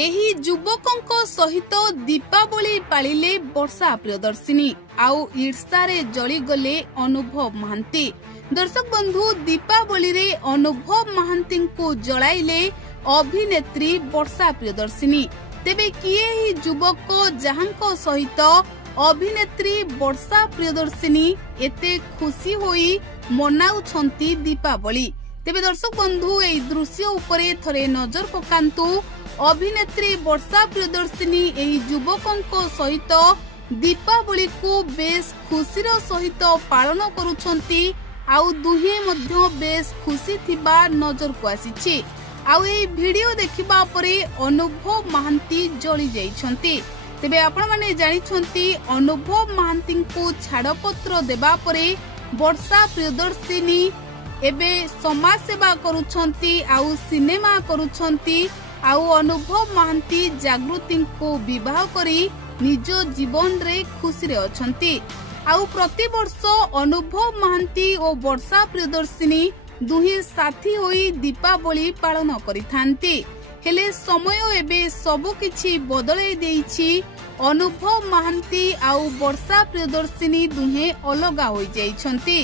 एही युवकों सहित दीपावली पालिले वर्षा प्रियदर्शिनी आउ ईर्षारे जली गले अनुभव महांती। दर्शक बंधु दीपावली रे अनुभव महांती को जलाइले अभिनेत्री वर्षा प्रियदर्शिनी। तेबे किए ही युवक जहां सहित अभिनेत्री वर्षा प्रियदर्शिनी एते खुशी होई मनाउछंती दीपावली। तेबे दर्शक बंधु एई दृश्य उपरे थरे नजर पकांतु। अभिनेत्री वर्षा प्रियदर्शिनी एही युवकों सहित दीपावली को बेस खुशीर सहित पालन करुछंती आउ दुहे मध्य बेस खुशी थिबा नजर को आसीछि। आउ एही वीडियो देखिबा परे अनुभव महांती जळी जाइछंती। तेबे आपण माने जानिछंती अनुभव महांती को छाड़पत्र देबा परे वर्षा प्रियदर्शिनी एबे समाज सेवा करुछंती आउ सिनेमा करुछंती। आउ अनुभव महांती जागृति को विवाह करी निज जीवन रे खुशी रे अछंती। आउ प्रति वर्ष अनुभव महांती और वर्षा प्रियदर्शिनी दुही साथी होई दीपावली पालन करिथांती। हेले समय एबे सबु किछि बदलै देइछि। अनुभव महांती आउ वर्षा प्रियदर्शिनी दुहे अलगा होई जाइछंती।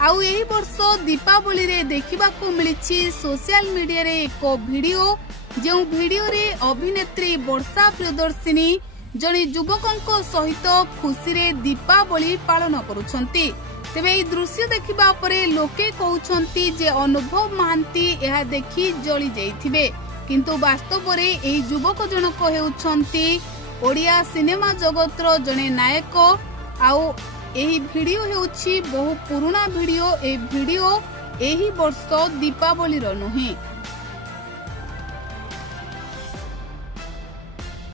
आउ एही वर्ष दीपावली रे देखिबा को मिलिछि सोशल मीडिया रे एको वीडियो जो वीडियो रे अभिनेत्री वर्षा प्रियदर्शिनी जने युवकों सहित खुशी रे दीपावली पालन करुछंती। तेबे एही दृश्य देखिबा परे लोके कहउछंती जे अनुभव महांती एहा देखि जळी जाइथिबे, किंतु वास्तव रे एही युवक जनक हेउछंती ओडिया सिनेमा जगतर जने नायक। आउ एही वीडियो हेउछि बहु पुराना वीडियो। ए वीडियो एही वर्ष दीपावली रो नुहे।